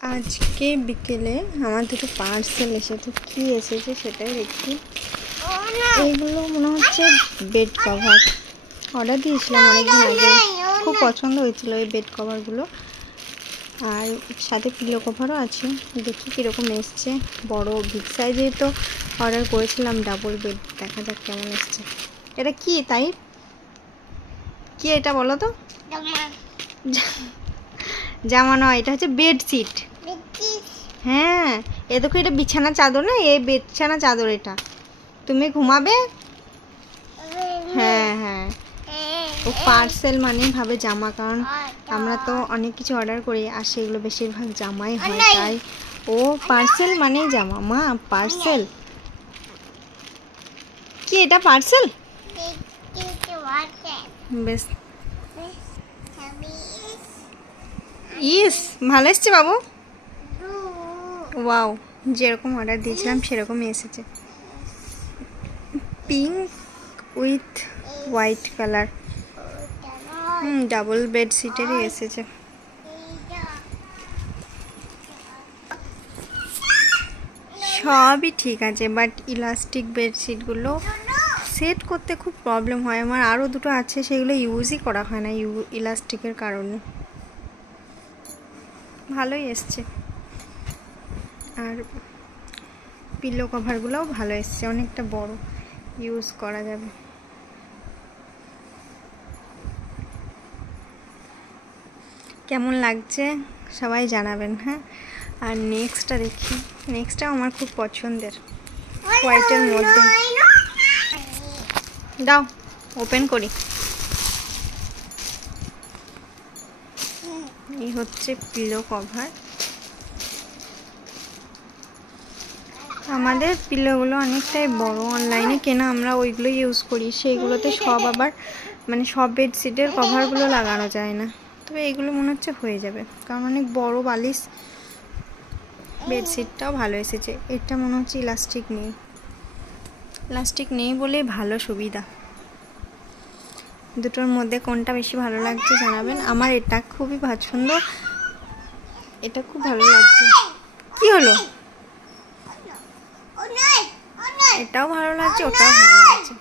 আজকে বিকেলে আমার দুটো পার্সেল এসেছে। কি এসেছে সেটাই দেখি। এইগুলো মনে হচ্ছে বেড কভার। অর্ডার দিয়েছিলাম অনেকদিন আগে, খুব পছন্দ হয়েছিল এই বেড কভারগুলো, আর সাথে পিলো কভারও আছে। দেখি কীরকম এসছে। বড় বিগ সাইজের তো অর্ডার করেছিলাম, ডাবল বেড। দেখা যাক কেমন এসছে। এটা কি তাই? কি এটা বলো তো? জামা নয়, এটা হচ্ছে বেডশিট। হ্যাঁ, এ দেখো, এটা বিছানা চাদর না, এই বিছানা চাদর। এটা তুমি ঘুমাবে। হ্যাঁ হ্যাঁ, ও পার্সেল মানে ভাবে জামা, কারণ আমরা তো অনেক কিছু অর্ডার করি আর সেগুলো বেশিরভাগ জামাই হয়, তাই ও পার্সেল মানেই জামা। মা, পার্সেল কি? এটা পার্সেল? বেশ, ইস ভালো এসছে বাবু। ওয়াও, যেরকম অর্ডার দিয়েছিলাম সেরকমই এসেছে। Pink with white colour. Double বেডশিটেরই এসেছে। সবই ঠিক আছে, বাট ইলাস্টিক বেডশিটগুলো সেট করতে খুব প্রবলেম হয় আমার। আরও দুটো আছে, সেগুলো ইউজই করা হয় না ইলাস্টিকের কারণে। ভালোই এসছে, আর পিলো কভারগুলোও ভালো এসছে, অনেকটা বড়, ইউজ করা যাবে। কেমন লাগছে সবাই জানাবেন। হ্যাঁ, আর নেক্সটটা দেখি। নেক্সটটাও আমার খুব পছন্দের, হোয়াইটের মধ্যে। দাও ওপেন করি। এই হচ্ছে পিলো কভার। আমাদের পিলোগুলো অনেকটাই বড়, অনলাইনে কেনা, আমরা ওইগুলো ইউজ করি। সেইগুলোতে সব আবার মানে সব বেডশিটের কভারগুলো লাগানো যায় না, তবে এইগুলো মনে হচ্ছে হয়ে যাবে, কারণ অনেক বড় বালিশ। বেডশিটটাও ভালো এসেছে। এটা মনে হচ্ছে ইলাস্টিক নেই, ইলাস্টিক নেই বলে ভালো সুবিধা। দুটোর মধ্যে কোনটা বেশি ভালো লাগছে জানাবেন। আমার এটা খুবই পছন্দ, এটা খুব ভালো লাগছে। কি হলো? এটাও ভালো লাগছে, ওটাও ভালো লাগছে।